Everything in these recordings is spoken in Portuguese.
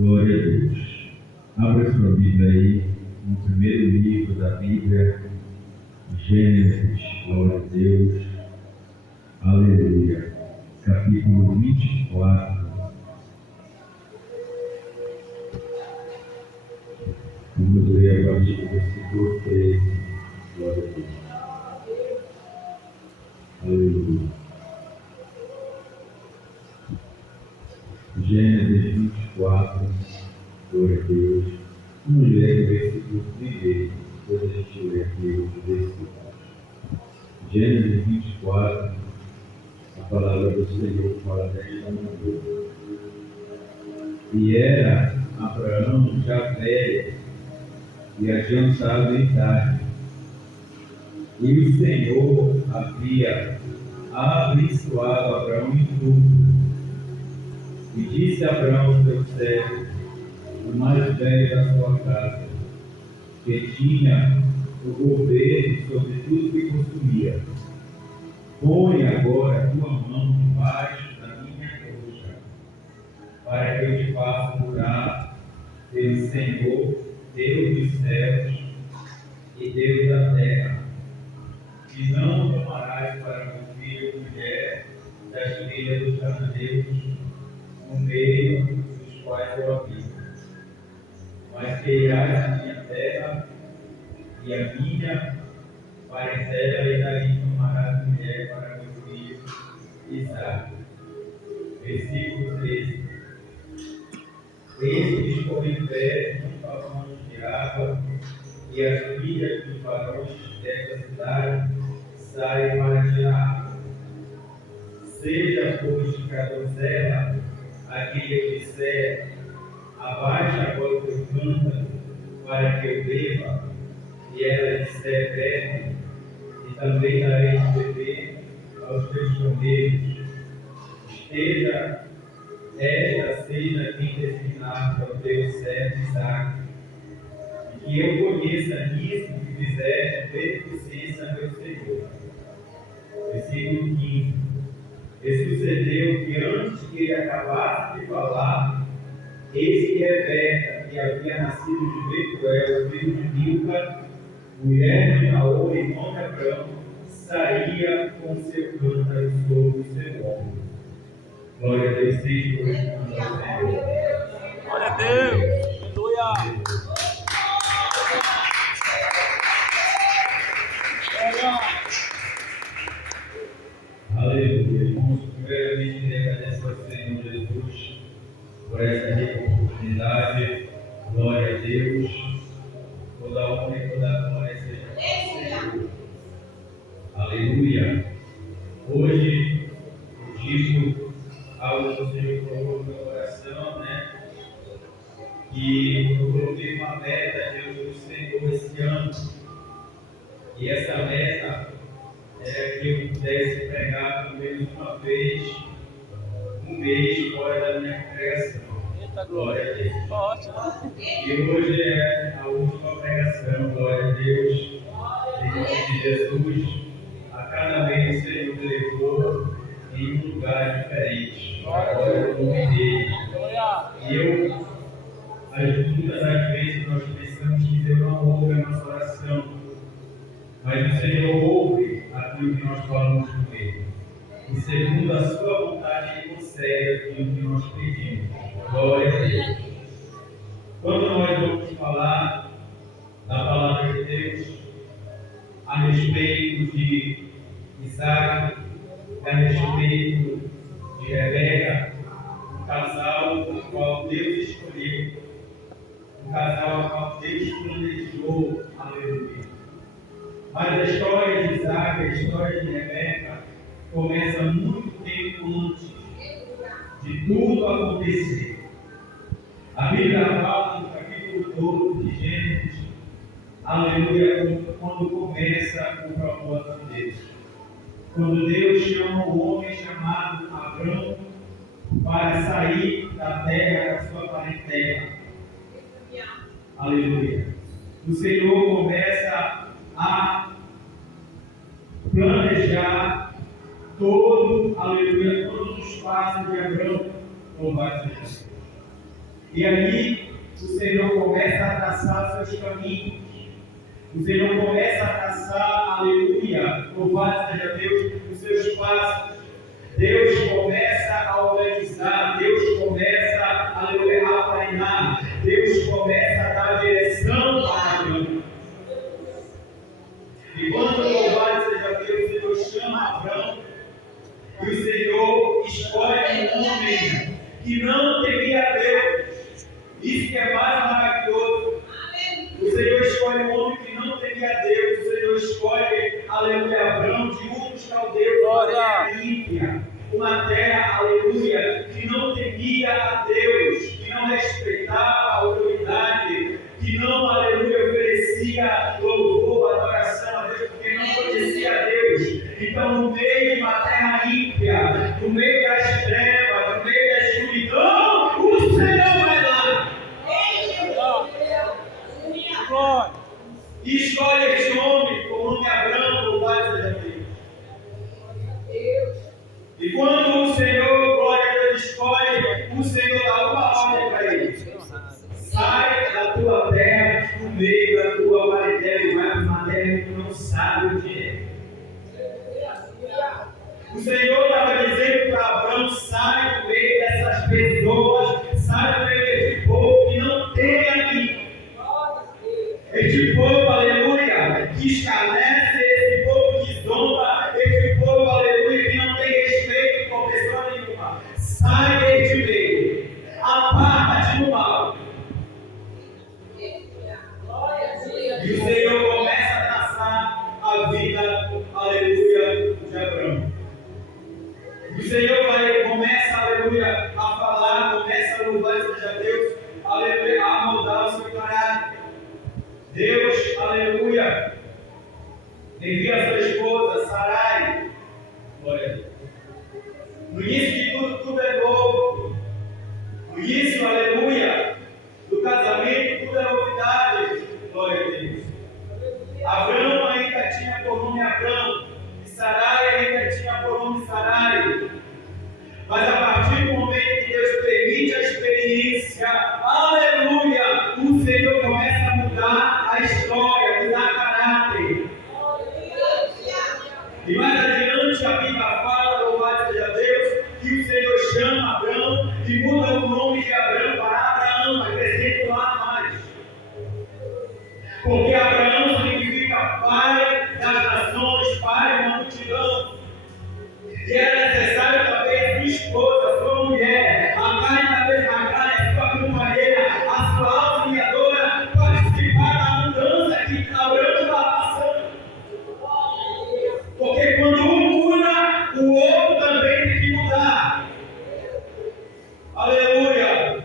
Glória a Deus. Abra sua Bíblia aí, no primeiro livro da Bíblia, Gênesis. Glória a Deus. Aleluia. Capítulo 24. Vamos ler a partir do versículo 13. Glória a Deus. Aleluia. Gênesis 24. Glória a Deus. Vamos ler o versículo 1. Depois a gente lê aqui os versículos. Gênesis 24. A palavra do Senhor fala desta maneira. E era Abraão já velho e adiantado em idade, e o Senhor havia abençoado Abraão em tudo. E disse a Abraão, seu servo, o mais velho da sua casa, que tinha o governo sobre tudo que consumia: põe agora a tua mão debaixo da minha coxa, para que eu te faça jurar pelo Senhor, Deus dos céus e Deus da terra, que não tomarás para contigo mulher das filhas dos cananeus, no meio dos quais eu habito, mas que irás à minha terra, e a minha parentela e daí tomarás mulher para meu filho Isaque. Versículo 13. Eis que estou em pé junto à fonte de água, e as filhas dos varões desta cidade saem para tirar água. Seja, pois, que a donzela a quem eu disser: abaixa agora o teu cântaro para que eu beba, e ela disser: bebe, e também darei de beber aos teus companheiros. Esteja esta seja quem designar ao teu servo Isaque, e que eu conheça nisso que fizeste beneficência a meu Senhor. Versículo 15. E sucedeu que antes que ele acabasse de falar, eis que Rebeca, que havia nascido de Betuel, filho de Milca, mulher de Naor, irmão de Abraão, saía com seu cântaro sobre o seu ombro. Glória a Deus, seja glorificado ao Senhor. Glória a Deus. Aleluia. Aleluia. Irmãos, primeiramente queria agradecer ao Senhor Jesus por essa rica oportunidade. Glória a Deus. Toda a honra e toda a glória seja para o Senhor. Aleluia. Hoje eu digo algo que o Senhor colocou no meu coração, né? Que eu coloquei uma meta diante do Senhor esse ano. E essa meta era que eu pudesse pregar pelo menos uma vez, um mês fora da minha congregação. Eita, glória a Deus. Forte, né? E hoje é a última pregação, glória a Deus. Em nome de Jesus, a cada mês o Senhor me levou em um lugar diferente. Glória ao nome dele. E muitas das vezes nós pensamos que Deus não ouve a nossa oração, mas o Senhor ouve aquilo que nós falamos com Ele. E segundo a sua vontade, Ele concede aquilo que nós pedimos. Glória a Deus. Quando nós vamos falar da palavra de Deus a respeito de Isaque, a respeito de Rebeca, um casal o qual Deus escolheu, um casal ao qual Deus planejou, aleluia. Mas a história de Isaque, a história de Rebeca, começa muito tempo antes de tudo acontecer. A Bíblia fala no capítulo 12 de Gênesis, aleluia, quando começa o propósito de Deus. Quando Deus chama o homem chamado Abraão para sair da terra da sua parentela. Aleluia. O Senhor começa a planejar todos os passos de Abraão. Louvado seja Deus. E aí o Senhor começa a traçar seus caminhos. O Senhor começa a traçar, aleluia, louvado seja Deus, os seus passos. Deus começa a organizar, Deus começa, aleluia, a planear, Deus começa a dar direção para Abraão. E quando louvado seja Deus, o Senhor chama Abraão e o Senhor escolhe um homem que não temia a Deus. Isso que é mais maravilhoso. O Senhor escolhe um homem que não temia a Deus. O Senhor escolhe, aleluia, Abraão de Ur dos Caldeus, uma terra ímpia, uma terra, aleluia, que não temia a Deus, que não respeitava a autoridade, que não, aleluia, oferecia louvor, adoração a Deus, porque não conhecia a Deus. Então, no meio de uma terra ímpia, no meio das trevas, no meio da escuridão, o Senhor vai lá. E escolhe esse homem com o nome Abraão, louvado seja Deus. E quando o Senhor, glória a Deus, escolhe, o Senhor dá uma ordem para ele: sai da tua terra, do meio da tua parentela, e vai para uma terra que tu não sabe o que é. O Senhor estava dizendo para Abraão: sai do meio dessas pessoas, sai do meio desse povo que não tem aqui. Este povo, aleluia, que escarnece, esse povo que zomba, este povo, aleluia, que não tem respeito por pessoa nenhuma. Sai deste meio, aparta-te do mal. E o Senhor começa a traçar a vida, aleluia, de Abraão. O Senhor começa, aleluia, a falar, começa a louvar seja Deus, aleluia, a moldar o seu caráter. Deus, aleluia, envia a sua esposa, Sarai. Glória a Deus. No início de tudo é novo. No início, aleluia, do casamento, tudo é novidade. Glória a Deus. Abraão ainda tinha por nome Abraão, e Sarai ainda tinha por nome Sarai. Mas a partir do momento que Deus permite a experiência, aleluia, o Senhor começa a mudar a história, mudar caráter. E mais adiante a Bíblia fala, louvado seja Deus, que o Senhor chama Abraão e muda o nome de Abraão para Abraão, acrescenta lá mais. Porque Abraão significa pai das nações, pai de uma multidão. E era necessário também a sua esposa, a sua mulher, a carne da mesma carne, a sua companheira, a sua auxiliadora, participar da mudança que Abraão estava passando. Porque quando um muda, o outro também tem que mudar. Aleluia!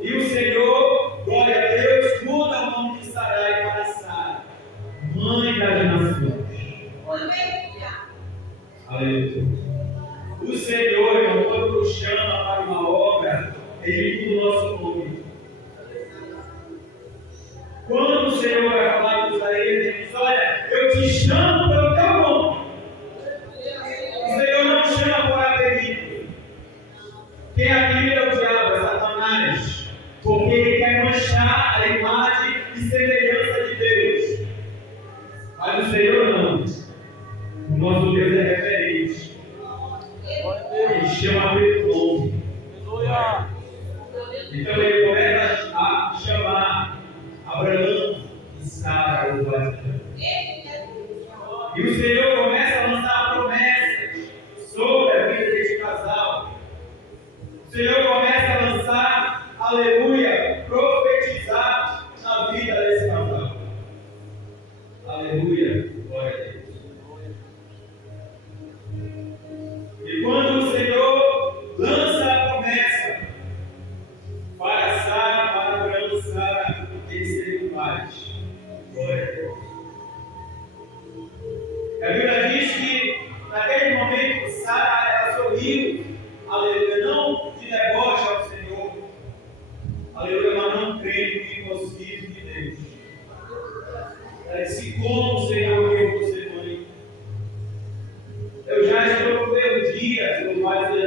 E o Senhor, glória a Deus, muda o nome de Sarai para Sara, mãe das nações. Aleluia. O Senhor, irmão, quando nos chama para uma obra, Ele muda o nosso nome. Quando o Senhor vai falar com Isaías, Ele diz: olha, eu te chamo pelo teu nome. O Senhor não chama por apelido. Quem apelida é o diabo, é Satanás. Porque ele quer manchar a imagem e semelhança de Deus. Mas o Senhor não. O nosso Deus é referente. Ele chama pelo nome. Então ele começa a chamar Abraão e Sara, o Batista. E o Senhor começa a lançar promessas sobre a vida deste casal. O Senhor começa a lançar, aleluia, profetizar na vida desse casal. Aleluia, glória a Deus. E quando o Senhor lança a promessa para Sara, para Abraão, Sara, eles seriam pais. Glória a Deus. A Bíblia diz que naquele momento Sara ela sorriu, aleluia, não de deboche ao Senhor, aleluia, mas não crendo no impossível de Deus. Ela disse: como, Senhor, que eu vou ser mãe? Eu já estou no meu dia,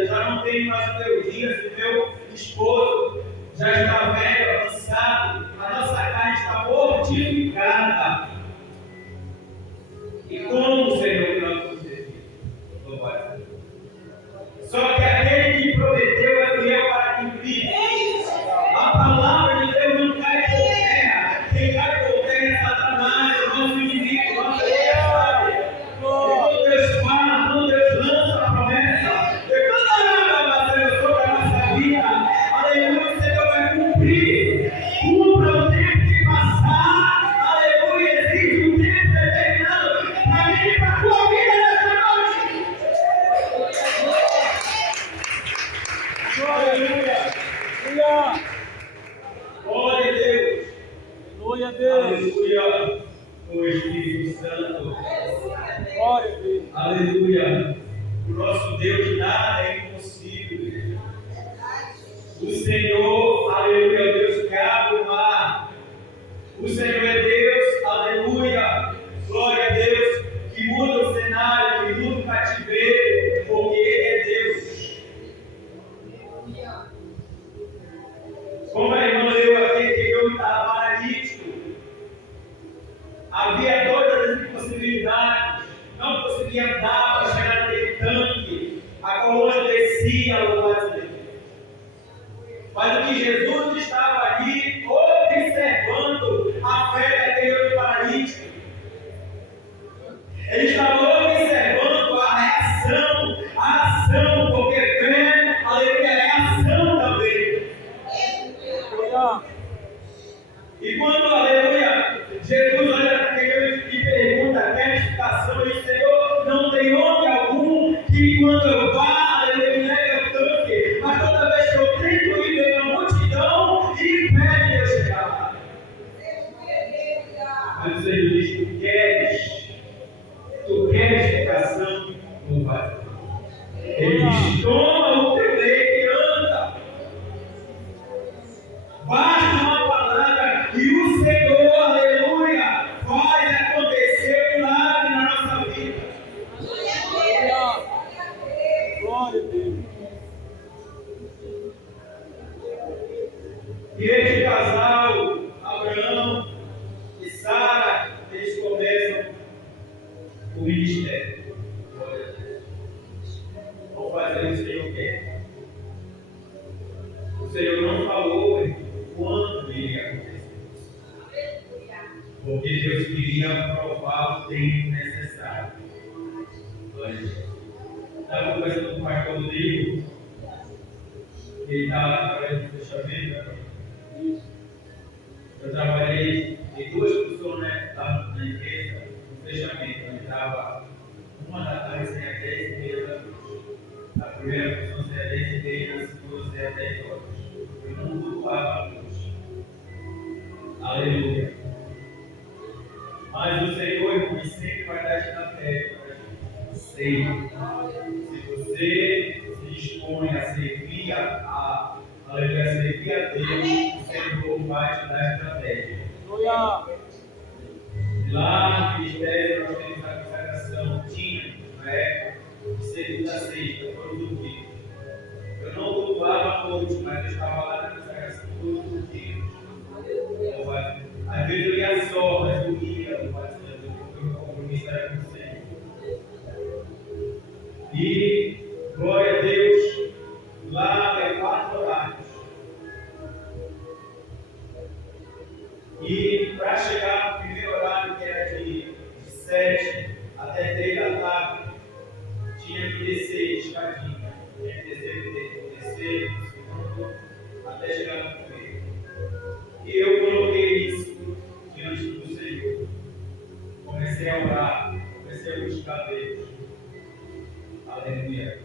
já não tenho mais o meu dia, o meu esposo, Aleluia. Glória a Deus. Aleluia a Deus. Aleluia. O Espírito Santo. Glória a Deus. Aleluia. O nosso Deus nada é impossível. O Senhor, aleluia, é o Deus que abre o mar. O Senhor é Deus, aleluia. Glória a Deus, que muda o cenário, que muda o cativeiro, porque Ele é Deus. Como a irmã leu aqui, que eu estava paralítico, havia todas as impossibilidades, não conseguia andar para chegar naquele tanque, a coluna descia ao lado dele. Mas o que Jesus estava ali observando a fé daquele homem paralítico. Ele estava observando a reação, a ação, porque fé, aleluia, é ação também. E quando, aleluia, Jesus olha para aquele homem e pergunta, quer explicação, e Senhor, não tem homem algum que quando eu vá, aleluia, me leve ao tanque, mas toda vez que eu tento ir, vem a multidão e impede eu chegar lá. Mas o Senhor diz, tu queres explicação, não vai. Ele diz, toma o teu leite e anda. Basta uma palavra e o Senhor, aleluia, faz acontecer um milagre na nossa vida. Glória a Deus. E este casal, Abraão e Sara, eles começam o ministério. Glória a Deus. Vão fazer o Senhor quer. O Senhor não falou quando iria acontecer. Porque Deus queria provar o tempo necessário. Glória a Deus. Estava conversando com o pastor Rodrigo. Ele estava trabalhando no fechamento. Eu trabalhei em duas funções, né? Estava na empresa, no fechamento. Eu estava 1h sem a 10h30 da noite. A primeira função seria 10h30, a segunda seria 10 horas. Eu não culpava a noite. Aleluia. Mas o Senhor, irmão, sempre vai dar estratégia para a gente. Sempre. Se você se dispõe a servir a servir a Deus, o Senhor vai te dar estratégia. Lá no ministério nós temos a consagração, tinha, na época, de segunda a sexta, todos os dias. Eu não cultuava a noite, mas eu estava lá na consagração todos os dias. Às vezes eu ia só, mas eu ia, porque o compromisso era com o Senhor. E, glória a Deus, lá é 4 horários. E para chegar no primeiro horário, que era de 7 até 3 da tarde, tinha que descer escadinha. Tinha que descer, segundo, até chegar no primeiro. E eu coloquei isso diante do Senhor. Comecei a orar, comecei a buscar Deus. Aleluia.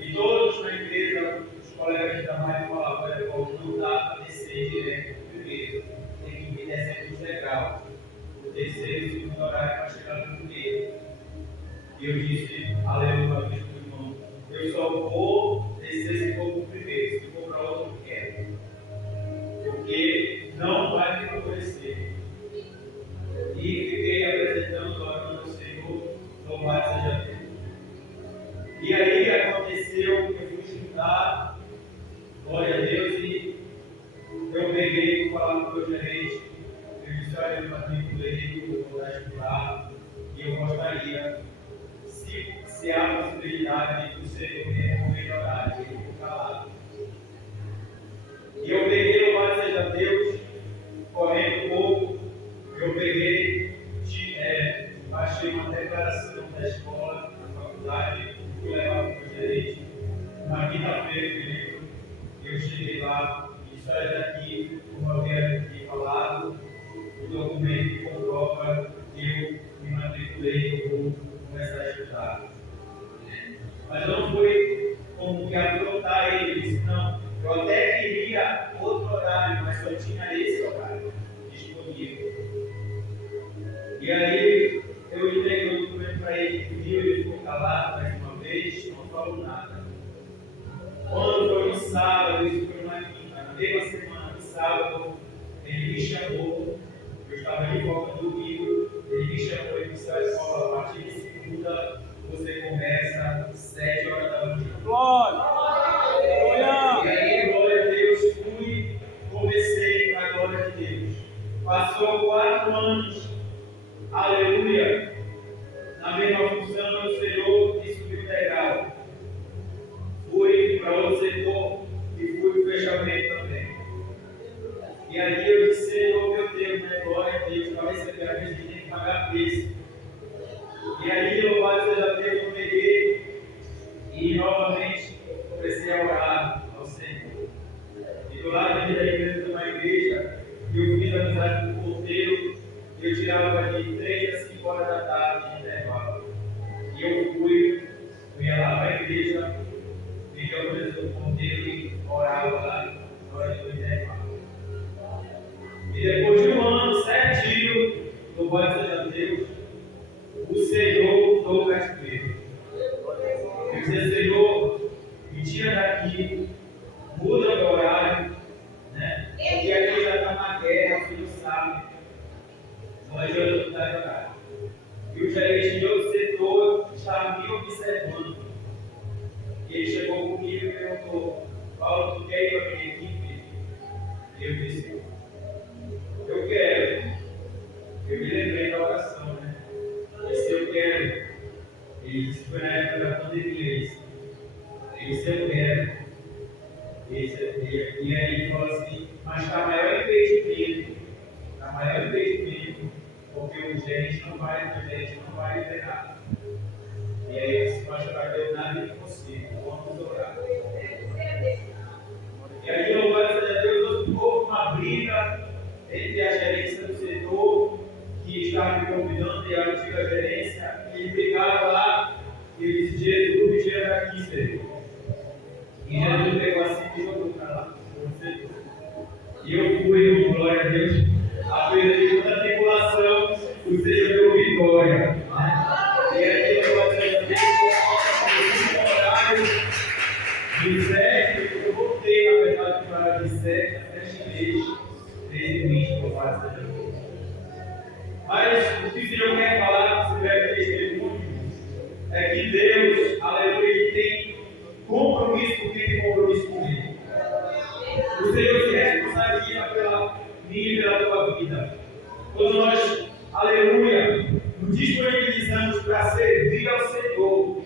E todos na empresa, os colegas de trabalho falavam, olha, Paulo, não dá para descer direto no primeiro. Tem que ir descendo os degraus. O terceiro e o segundo horário para chegar no primeiro. E eu disse, aleluia, meu irmão, eu só vou descer se for para o primeiro, se for para outro, eu quero. Porque não vai me favorecer. E fiquei apresentando, orando ao Senhor, louvado seja Deus. E aí aconteceu que eu fui estudar, glória a Deus, e eu peguei e falei com o meu gerente, eu disse, olha, eu matriculei, eu vou estudar, e eu gostaria, se há possibilidade de você melhorar, de eu ficar lá. E eu peguei, louvado seja Deus, correndo um pouco, eu peguei, baixei uma declaração da escola, da faculdade, fui levar para o meu gerente. Na quinta-feira, eu cheguei lá, e disse, olha daqui, como eu havia aqui falado, o documento que comprova que eu me matriculei, eu vou começar a estudar. Mas não foi como que afrontar eles, não. Eu até queria tinha esse horário disponível. E aí eu entreguei o documento para ele, viu, ele ficou calado mais uma vez, não falou nada. Quando foi no sábado, isso foi numa quinta, na mesma semana, no sábado, ele me chamou, eu estava de volta no domingo, ele me chamou e disse: olha só, a partir de segunda você começa às 7 horas da manhã. Glória! E aí, glória a Deus, fui, comecei a glória de Deus. Passou 4 anos, aleluia, na mesma função do Senhor e subiu degrau. Fui para outro setor e fui para o fechamento também. E aí eu disse: Senhor, meu Deus, né? Glória a Deus, talvez você queira ver, a gente tem que pagar preço. E aí, louvado seja Deus, eu peguei e novamente comecei a orar ao Senhor. E do lado da igreja de uma igreja, eu fiz amizade com o porteiro, eu tirava de 3 a 5 horas da tarde de intervalo. E eu ia lá para a igreja, pedia a presença do porteiro e orava lá na hora do intervalo. E depois de um ano certinho, louvado seja Deus, o Senhor mudou o cativeiro. Eu disse: Senhor, me tira daqui, muda o horário, né? Porque aqui já está uma guerra, o Senhor sabe. Não adianta mudar de horário. E o gerente de outro setor estava me observando. E ele chegou comigo e perguntou: Paulo, tu quer ir para a minha equipe? E eu disse: eu quero. Eu me lembrei da oração, né? Eu disse: eu quero. Ele disse: foi na época da pandemia isso. Ele disse: eu quero. E aí ele falou assim: mas está maior investimento. Está maior investimento. Porque o gerente não vai liberar. E aí eu disse: pastor, não deu nada impossível. Vamos orar. E aí, louvado seja Deus, houve uma briga entre a gerência do setor, que estava me convidando, e a antiga gerência, e brigaram lá, e ele disse: Jesus, me tira daqui, Senhor. E Jesus pegou assim e jogou para lá, no setor. E eu fui, com glória a Deus, apesar de toda tribulação, o Senhor deu vitória. E aí, louvado seja Deus, no horário de 7, eu voltei, na verdade, para de 7 a 7h30, 13h20, louvado seja Deus. Mas o que o Senhor quer falar, se tiver testemunho, é que Deus, aleluia, Ele tem compromisso com quem tem compromisso com Ele. O Senhor se responsabiliza pela minha e pela tua vida. Quando nós, aleluia, nos disponibilizamos para servir ao Senhor,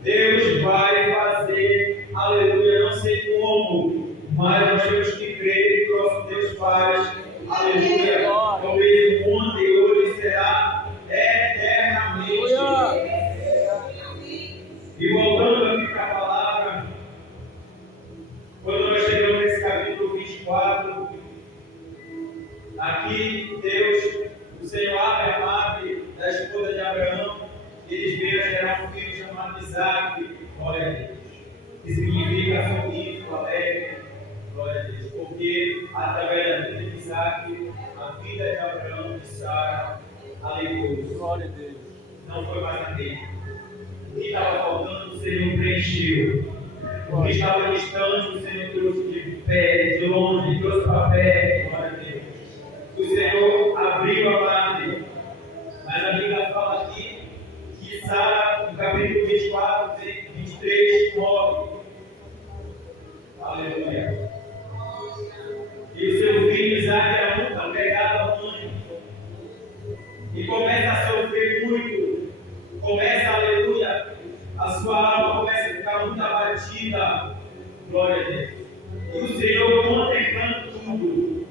Deus vai fazer, aleluia, não sei como, mas nós temos que crer que o nosso Deus faz, aleluia, talvez ontem e hoje será eternamente. E voltando aqui para a palavra, quando nós chegamos nesse capítulo 24, aqui Deus, o Senhor abre a madre da esposa de Abraão, eles vieram gerar um filho chamado Isaac, glória a Deus, que significa sorriso, alegre, glória a Deus, porque através da vida de Isaac, a vida de Abraão e de Sara alegrou. Glória a Deus. Não foi mais a dele. O que estava faltando, o Senhor preencheu. O que estava distante, o Senhor trouxe de pé, de longe, trouxe para perto, glória a Deus. O Senhor abriu a madre. Mas a Bíblia fala aqui que Sara, no capítulo 24, 23, morre. Aleluia. E o seu filho Isaac era muito apegado à mãe. E começa a sofrer muito. Começa, aleluia, a sua alma começa a ficar muito abatida. Glória a Deus. E o Senhor contemplando tudo.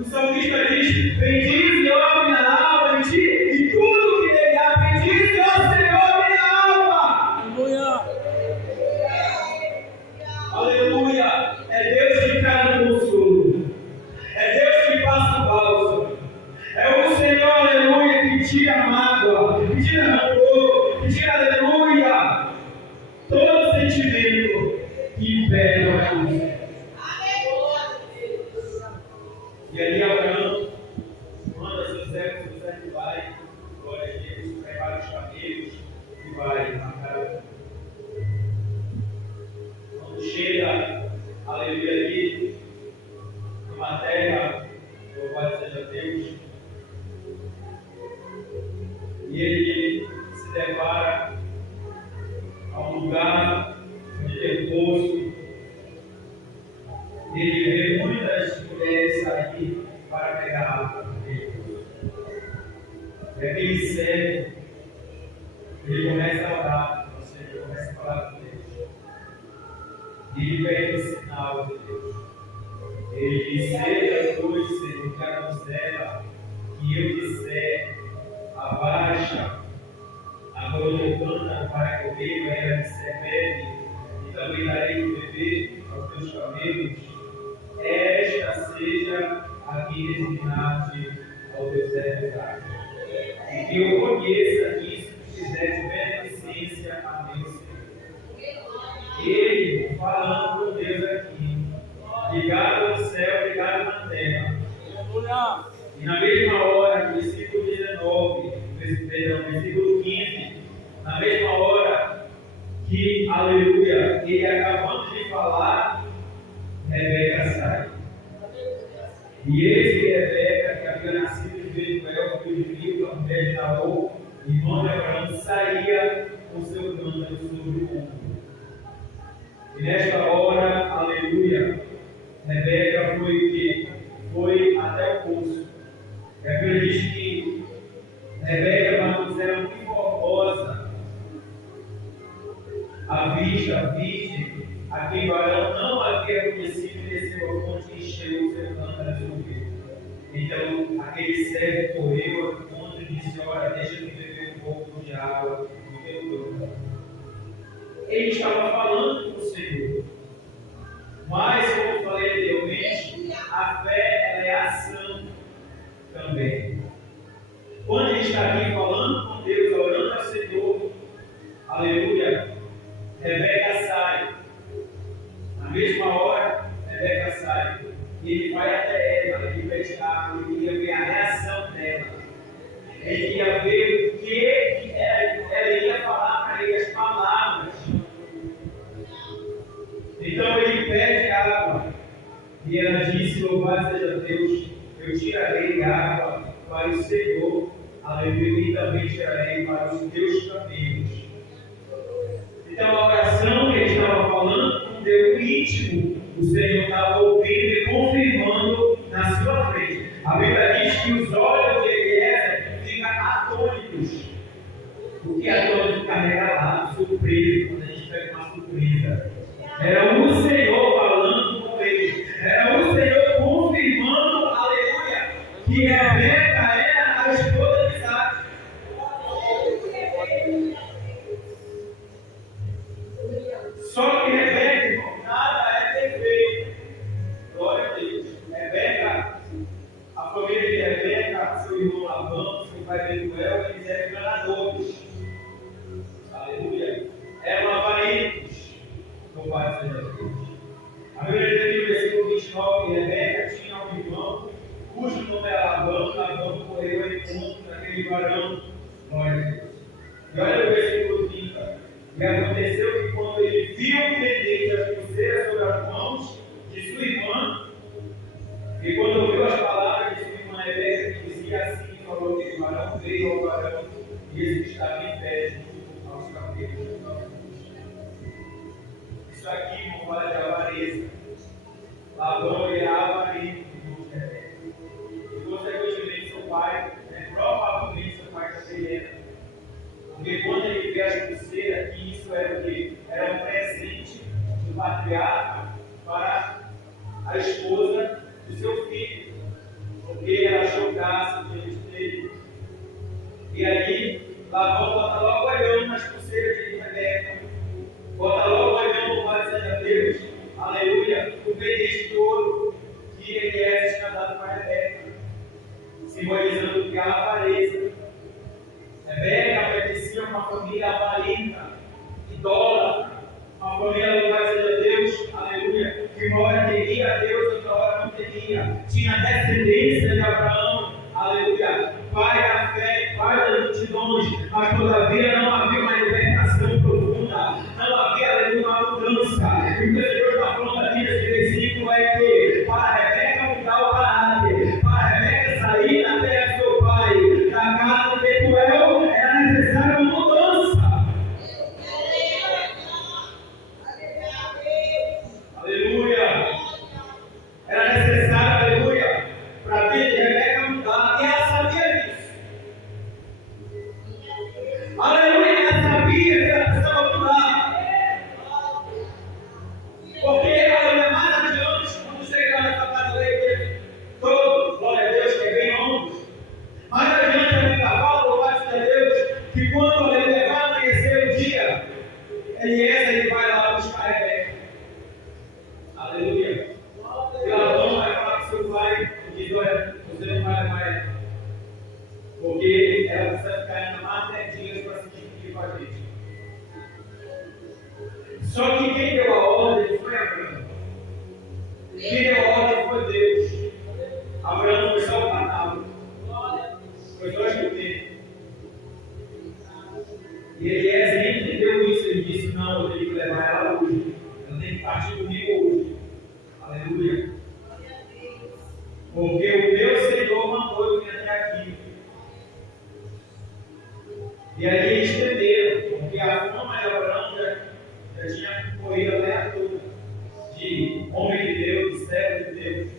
O salmista diz: bendize, ó minha alma, em ti, e tudo que nele há, bendize, ó Senhor, minha alma. Aleluia. Aleluia. É Deus que traz o consolo. É Deus que passa o bálsamo. É o Senhor, aleluia, que tira a mágoa, que tira rancor, que tira, aleluia, todo sentimento que impede o recurso. E ali Abraão manda seu servo vai, glória a Deus, prepara os camelos e vai marcar. Quando chega, aleluia, ali, numa terra, louvado seja Deus, e ele se depara a um lugar onde tem um poço. Ele vê muitas mulheres sair para pegar água naquele poço. E aquele servo, ele começa a orar, ou seja, ele começa a falar com Deus. E ele pede um sinal de Deus. Ele diz: seja pois, Senhor, que a donzela que eu disser, abaixa a colocanda para que eu beba, ela disser, bebe, e também darei de beber aos teus camelos. Esta seja a que designaste ao teu servo Isaque. E que eu conheça isso que fizeste beneficência a meu Senhor. Ele, falando com Deus aqui, ligado ao céu, ligado na terra. Aleluia. E na mesma hora, no versículo 19, versículo 15, na mesma hora que, aleluia, ele acabando de falar, Rebeca sai. E eis que Rebeca, que havia nascido de Betuel, filho de Milca, mulher de Naor, irmão de Abraão, saía com seu cântaro sobre o ombro. E nesta hora, aleluia, Rebeca foi o quê? Foi até o poço. E a Bíblia diz que Rebeca era uma mulher muito formosa, à vista, virgem, a quem Abraão não havia conhecido, e desceu a fonte e encheu o seu cântaro de ouvir. Então aquele servo correu ao encontro e disse: ora, deixa-me beber um pouco de água do teu cântaro. Ele estava falando com o Senhor. Mas, como eu falei anteriormente, a fé ela é ação também. Quando a gente está aqui falando com Deus, orando ao Senhor, aleluia, Rebeca sai. Na mesma hora, Rebeca sai. E ele vai até ela, ele pede água, ele queria ver a reação dela. Ele queria ver o que ela ia falar para ele, as palavras. Então ele pede água. E ela disse: louvado seja Deus, eu tirarei água para o Senhor, aleluia, e também tirarei para os teus caminhos. Então a oração que ele estava falando com Deus íntimo, o Senhor estava ouvindo e confirmando na sua frente. A Bíblia diz que os olhos de Eliezer ficam atônitos. O que é atônito? Carrega lá, surpresa, quando a gente pega uma surpresa. Era o Senhor falando com ele. Era o Senhor confirmando, aleluia, que Rebeca era a esposa de Isaac. Só que Rebeca, irmão, nada é perfeito. Glória a Deus. Rebeca, a família de Rebeca, seu irmão Labão, seu pai Betuel, eles eram enganadores. Aleluia. Eram avarentos. Louvado seja Deus. A Bíblia diz no versículo 29 que Rebeca tinha um irmão cujo nome era Labão. Labão correu ao encontro daquele varão. Glória a Deus. E olha o versículo 30. E aconteceu que quando ele viu o pendente as pulseiras sobre as mãos de sua irmã, e quando ouviu as palavras de sua irmã Rebeca, que dizia assim, falou que o varão veio ao varão, e ele estava em pé junto aos cabelos. Isso aqui não fala de avareza. Labão era avarento de Rebeca. E consequentemente seu pai, provavelmente seu pai também era. Porque quando ele vê as pulseiras, que isso era o quê? Era um presente do patriarca para a esposa do seu filho. porque ela achou graça diante dele. E ali, Labão bota logo olhando nas pulseiras de Rebeca, bota logo olhando o vale de Deus, aleluia, o pendente de ouro que Eliezer tinha dado para Rebeca, simbolizando que a avareza. Rebeca pertencia a uma família avarenta, idólatra, uma família do Pai de Deus, aleluia, que uma hora teria a Deus, outra hora não teria, tinha descendência de Abraão, aleluia, pai da fé, pai das multidões, mas todavia não havia uma libertação profunda, não havia, aleluia, uma mudança. E o que Deus está falando aqui nesse versículo é que para Rebeca mudar o caráter, para Rebeca sair da terra do seu pai, da casa de Betuel, era necessária uma mudança. Aleluia! Era necessário, aleluia, para a vida de Rebeca mudar, e ela sabia disso. Aleluia, ela sabia que ela precisava mudar. Porque, aleluia, mais adiante, quando chegar nessa casa da igreja, todos, glória a Deus, que é bem ombros, mais adiante a Bíblia fala, louvado seja Deus, que quando, aleluia, vai amanhecer o dia, Eliezer ele vai lá buscar Rebeca. Aleluia. E Labão vai falar com seu pai e diz: olha, você não vai levar ela, porque ela precisa ficar ainda mais 10 dias para se despedir com a gente. Só que quem deu a ordem foi Abraão. Quem deu a ordem foi Deus. Abraão foi só o canal. Foi só escutar. E Eliezer entendeu isso. Ele disse: não, eu tenho que levar ela hoje. Ela tem que partir comigo hoje. Aleluia. Porque o meu Senhor mandou eu vir até aqui. E aí eles entenderam, porque a fama de Abraão já tinha corrido a terra toda, de homem de Deus, de servo de Deus.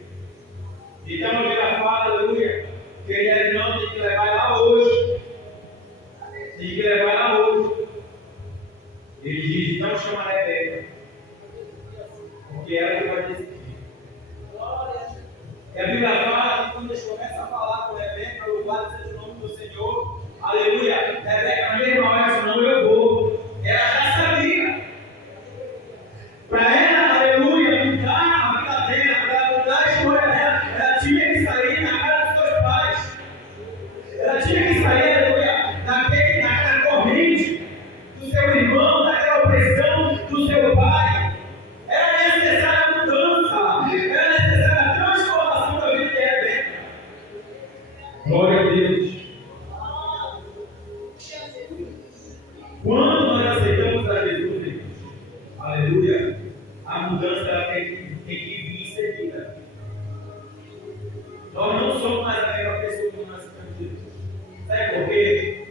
Então a Bíblia fala, aleluia, que ele não tem que levar ela hoje. Tem que levar ela hoje. Ele diz: então chama a Rebeca, porque ela que vai decidir. E a Bíblia fala que quando eles começam a falar com Rebeca, louvado seja o nome do Senhor, aleluia, Rebeca, na mesma hora, senão eu vou. Ela já sabia. Para ela, aleluia, mudar a vida dela, para ela mudar a história dela, ela tinha que sair na casa dos seus pais. Ela tinha que sair, aleluia, daquela corrente do seu irmão, daquela opressão do seu pai. Era necessária a mudança, era necessária a transformação da vida de Rebeca. Glória a Deus. Quando nós aceitamos a Jesus, irmãos, aleluia, a mudança ela tem que vir em seguida. Nós não somos mais a mesma pessoa que nós estamos de Jesus. Sabe por quê?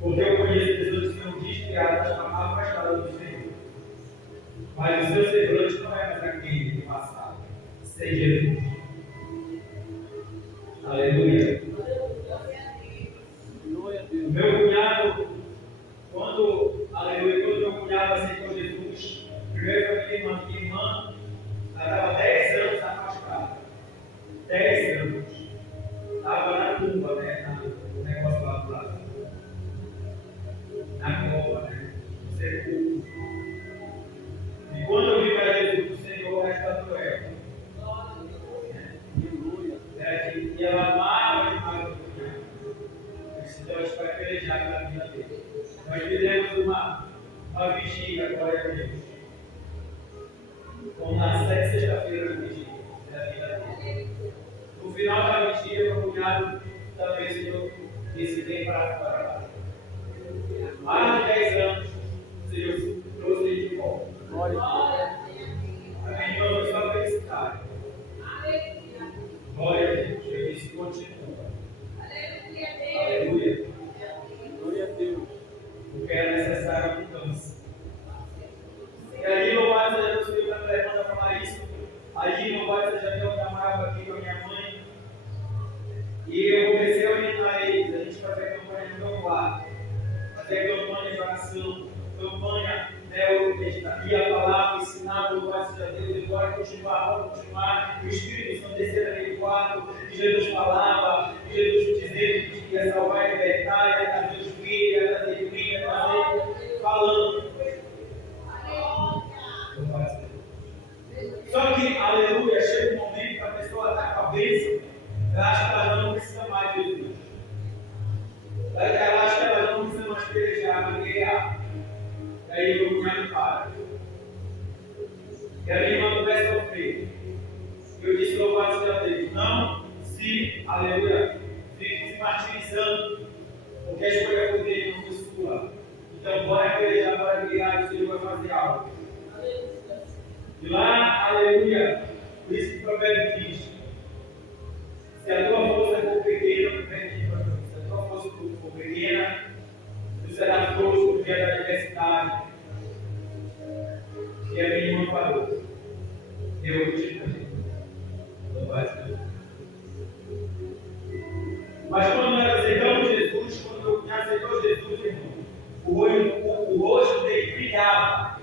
Porque eu conheço pessoas que são desviadas, afastadas do Senhor. Mas o seu semblante não é mais aquele do passado. Sem Jesus. Aleluia. O meu cunhado, quando meu cunhado aceitou Jesus, primeiro foi minha irmã, ela estava 10 anos afastada. 10 anos. Estava na tumba, né? No negócio lá do lado. Na cova, né? No sepulcro. E quando eu vi para Jesus, o Senhor resgatou ela. E ela amava demais o cunhado. Então a gente vai pelejar pela vida dele. Nós fizemos uma vigília, glória a Deus. Vamos na sexta-feira da vigília da vida dele. No final da vigília, meu cunhado também se deu esse bem para fora. Mais de 10 anos, o Senhor trouxe ele de volta. Glória a Deus. A minha irmã foi só felicitar. Glória a Deus. Eu disse: continua. Aleluia. Glória a Deus. Porque era necessária a mudança. E aí, louvado seja Deus, que eu estava levando a falar isso. Aí, louvado seja Deus, eu amava aqui com a minha mãe. E eu comecei a orientar eles. A gente fazia campanha no meu quarto. Fazia campanha de oração. Campanha, né? Eu ia falar, ensinar, louvado seja Deus. E agora vamos continuar. O Espírito Santo descer naquele quarto. E Jesus falava, Jesus dizendo que ia salvar e libertar, ia trazer os filhos, ia trazer filha, ia trazer, falando. Só que, aleluia, chega um momento que a pessoa está com a bênção, ela acha que ela não precisa mais de Jesus. Ela acha que ela não precisa mais pelejar, guerrear. E aí o cunhado para. E a minha irmã começa a sofrer. Eu disse, louvado seja Deus, não se, aleluia, fique se martirizando, porque a escolha por dele não foi sua. Então, bora pelejar, bora guerrear, o Senhor vai fazer algo. E lá, aleluia, por isso que o provérbio diz: se a tua força for pequena, se a tua força for pequena, tu serás frouxo no dia da adversidade. E a minha irmã parou. Eu vou te dizer. Mas quando nós aceitamos Jesus, quando eu aceitou Jesus, irmão, o rosto dele brilhava.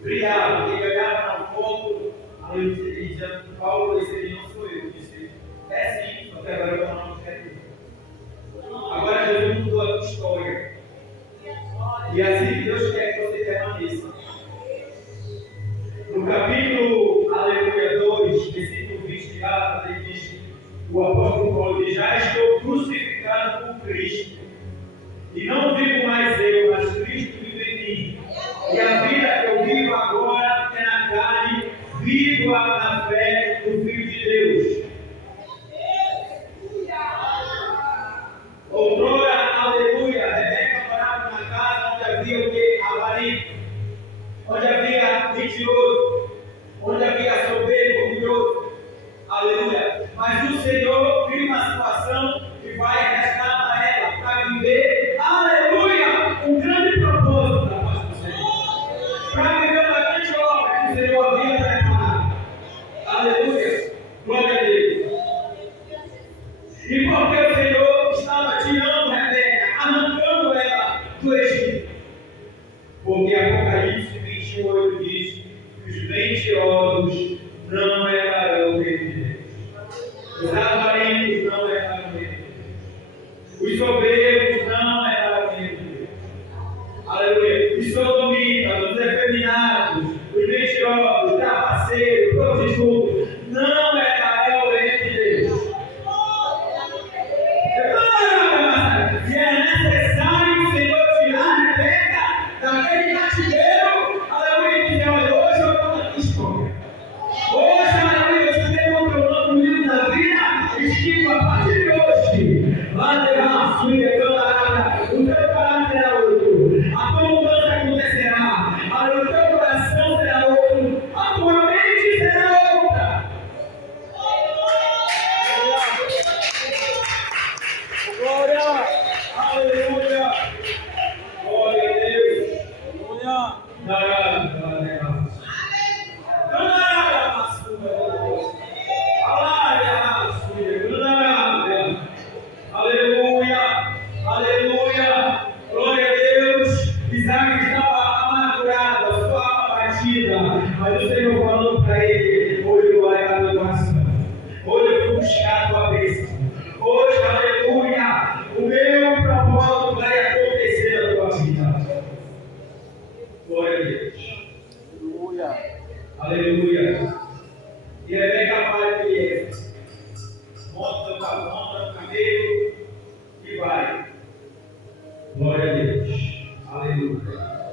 Brilhava, ele olhava na foto, aí eu dizia, Paulo, esse aí não sou eu. Eu disse, é sim, só que agora eu não quero. Agora Jesus mudou a tua história. E assim que Deus quer que você permaneça. No capítulo, aleluia, 2, versículo 20 de Gálatas, ele diz, o apóstolo Paulo diz, já estou crucificado por Cristo. E não vivo mais eu, mas Cristo vive em mim. E a vida que eu vivo agora é na carne, viva na fé do Filho de Deus. Outrora, aleluia, Rebeca morava na casa onde havia o que? Avaria, onde havia mentiroso, onde havia soberbo, orgulhoso. Aleluia. Mas o Senhor viu uma situação que vai resgatar ela para viver, aleluia, um grande propósito da paz do Senhor. Para viver uma grande obra que o Senhor havia preparado. Aleluia. Glória a Deus. E porque o Senhor estava tirando Rebeca, arrancando ela do Egito. Porque Apocalipse 28 diz que os mentirosos não herdarão o reino de Deus. Os avarentos não herdarão o reino de Deus. Os soberbos não herdarão o reino de Deus. Aleluia. Os sodomitas, os efeminados, os mentirosos, os trapaceiros, os prostitutos, não herdarão o reino de Deus. E é necessário que o Senhor tirar a Rebeca daquele cativeiro. Aleluia. E dizer, olha, hoje eu estou na tua história. Hoje, aleluia, eu te dei o teu nome no livro da vida. Escrito a partir de hoje. Lá terá filha, camarada. O teu caráter será outro. A tua mudança acontecerá. O teu coração será outro. A tua mente será outra. Glória! Aleluia. Glória a Deus. Glória! Aleluia, aleluia, glória a Deus. Isaac estava amargurado, a sua alma batida, mas o Senhor falou para ele: hoje eu vou levar a tua oração, hoje eu vou buscar a tua bênção, hoje, aleluia, o meu propósito vai acontecer na tua vida. Glória a Deus. Aleluia. E Rebeca fala que é: monta no cabelo e vai. Glória a Deus. Aleluia.